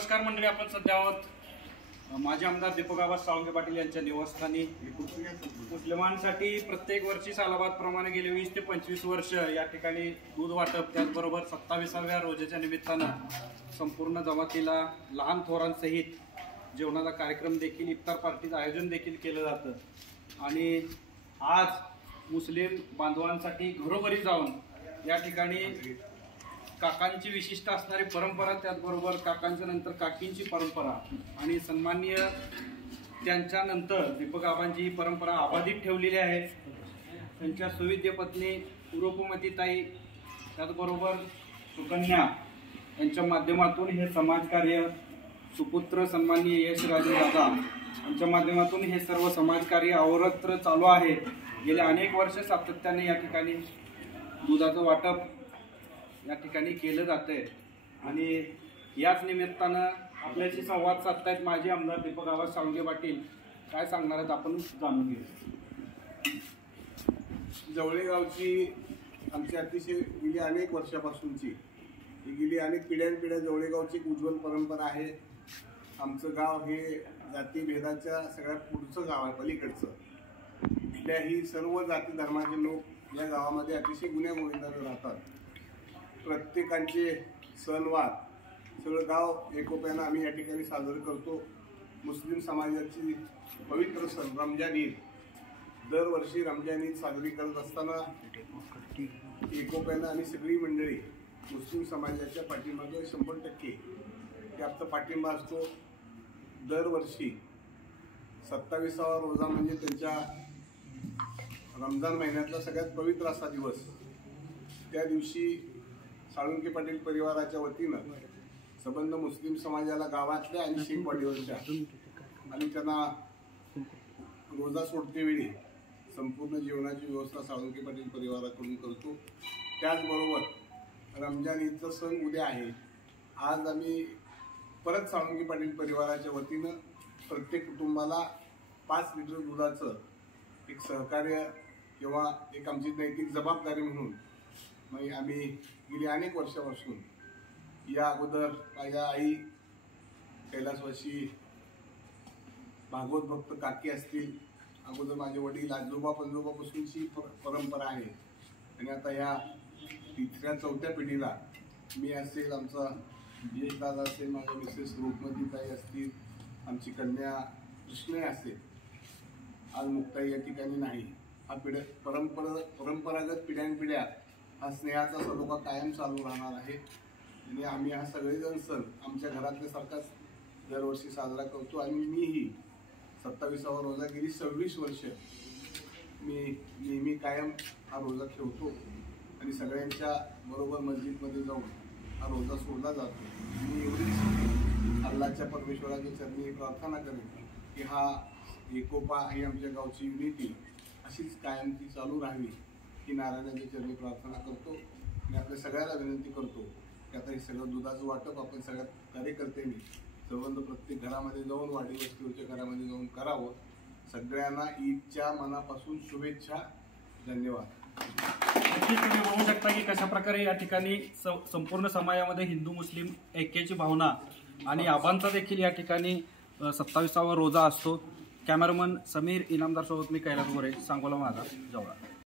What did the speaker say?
नमस्कार मंडळी, आपण सध्या आहोत माजी आमदार दीपक आबा साळुंखे पाटील यांच्या निवासस्थानी। मुस्लिमांसाठी प्रत्येक वर्षी सालाबादप्रमाणे गेले 20 ते 25 वर्ष या ठिकाणी दूध वाटप, त्याचबरोबर 27व्या रोजेच्या निमित्तानं संपूर्ण जमातीला लहान थोरांसहित जेवणाचा कार्यक्रम देखील, इफ्तार पार्टीचं आयोजन देखील केलं जातं। आणि आज मुस्लिम बांधवांसाठी घरोघरी जाऊन या ठिकाणी काकांची विशिष्ट असणारी परंपरा, त्याचबरोबर काकांच्या नंतर काकींची परंपरा आणि सन्माननीय त्यांच्यानंतर दीपक आबांची ही परंपरा अबाधित ठेवलेली आहे। त्यांच्या सुविद्य पत्नी उरुपमतीताई, त्याचबरोबर सुकन्या यांच्या माध्यमातून हे समाजकार्य, सुपुत्र सन्माननीय यशराजे दादा यांच्या माध्यमातून हे सर्व समाजकार्य अहोरात्र चालू आहे। गेल्या अनेक वर्ष सातत्याने या ठिकाणी दुधाचं वाटप या ठिकाणी केलं जातंय। आणि याच निमित्तानं आपल्याशी संवाद साधतायत माजी आमदार दीपक आबा साळुंखे पाटील। काय सांगणार आहेत आपण जाणून घेऊ। जवळे गावची आमची अतिशय गेली अनेक वर्षापासूनची, गेली अनेक पिढ्यानपिढ्या जवळे गावची एक उज्ज्वल परंपरा आहे। आमचं गाव हे जातीभेदाच्या सगळ्यात पुढचं गाव आहे, पलीकडचं। कुठल्याही सर्व जाती धर्माचे लोक या गावामध्ये अतिशय गुण्यागोविंदाने राहतात। प्रत्येकांचे सणवार सगळं गाव एकोप्यानं आम्ही या ठिकाणी साजरं करतो। मुस्लिम समाजाची पवित्र सण रमजान ईद, दरवर्षी रमजान ईद साजरी करत असताना एकोप्यानं आणि सगळी मंडळी मुस्लिम समाजाच्या पाठीमागे 100% त्याचा पाठिंबा असतो। दरवर्षी 27वा रोजा म्हणजे त्यांच्या रमजान महिन्यातला सगळ्यात पवित्र असा दिवस, त्या दिवशी साळुंखे पाटील परिवाराच्या वतीनं संबंध मुस्लिम समाजाला गावातल्या आणि शेखवाडीवरच्या आणि त्यांना रोजा सोडतेवेळी संपूर्ण जेवणाची व्यवस्था साळुंखे पाटील परिवाराकडून करतो। त्याचबरोबर रमजान ईदचा सण उद्या आहे। आज आम्ही परत साळुंखे पाटील परिवाराच्या वतीनं प्रत्येक कुटुंबाला 5 लिटर दुधाचं एक सहकार्य किंवा एक आमची नैतिक जबाबदारी म्हणून आम्ही गेली अनेक वर्षापासून, या अगोदर माझ्या आई कैलासवासी भागवत भक्त काकी असतील, अगोदर माझे वडील आजोबा पंजोबापासूनची परंपरा आहे। आणि आता या 3ऱ्या-4थ्या पिढीला मी असेल, आमचा यशदादा असेल, माझ्या मिसेस रूपमतीताई असतील, आमची कन्या कृष्ण असेल, आज मुक्ताई या ठिकाणी नाही। हा परंपरागत पिढ्यानपिढ्या हा स्नेहाचा सलोखा कायम चालू राहणार आहे। आणि आम्ही हा सगळेजण सण आमच्या घरातल्यासारखाच दरवर्षी साजरा करतो। आणि मीही 27वा रोजा गेली 26 वर्ष मी नेहमी कायम हा रोजा ठेवतो आणि सगळ्यांच्या बरोबर मस्जिदमध्ये जाऊन हा रोजा सोडला जातो। मी एवढीच अल्लाहच्या परमेश्वराच्या चरणी प्रार्थना करेन की हा एकोपा ही आमच्या गावची युनिटी अशीच कायम ती चालू राहावी, ही नारायणाच्या चरणी प्रार्थना करतो। आणि आपल्या सगळ्याला विनंती करतो की आता हे सगळं दुधाचं वाटप आपण सगळ्या कार्यकर्त्यांनी संबंध प्रत्येक घरामध्ये जाऊन, वाडी वस्तीवरच्या घरामध्ये जाऊन करावं। सगळ्यांना ईदच्या मनापासून शुभेच्छा, धन्यवाद। नक्कीच तुम्ही बघू शकता की कशा प्रकारे या ठिकाणी संपूर्ण समाजामध्ये हिंदू मुस्लिम ऐक्याची भावना आणि आबांचा देखील या ठिकाणी 27वा रोजा असतो। कॅमेरामन समीर इनामदार सोबत मी कैलास गोरे, सांगोला माझा जवळ।